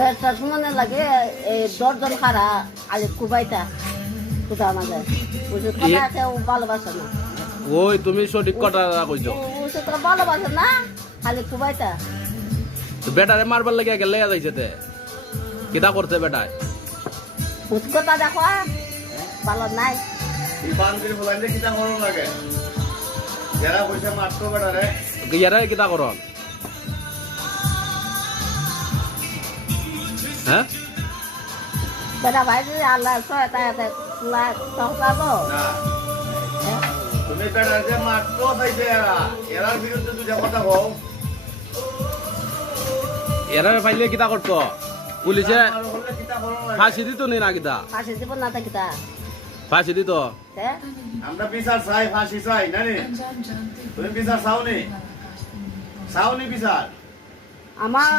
Better মনে লাগে এই 10 জন খারা আলে কুবাইতা কোথা আমাদের ওষুধ কথা কেউ ভালোবাসে না। ওই তুমি সঠিক কথা কইছো। ওষুধ ভালোবাসে না খালি কুবাইতা। বেটারে মারবার লাগে গেলে যাইছে তে কিটা করতে বেটায় কথা দেখো ভালো নাই ইবান করে বলাইলে কিটা করন লাগে যারা কইছে মারতো বেটারে ইয়ারে কিটা করন হ্যাঁ বেটা ভাই যদি আল্লাহ সহায়তা সহকাবো না তুমি বেটারে যে মারতো চাইছে এরার বিরুদ্ধে দুইটা কথা কও। এরা পাইলে কিটা করতো পুলিশে আর হলে কিটা করন লাগে ফাঁসি দিত নি না কিটা ফাঁসি দিব না থাকিতা ফাঁসি দিত আমরা বিচার চাই ফাঁসি চাই নানি তুমি বিচার চাওনি চাওনি বিচার আমার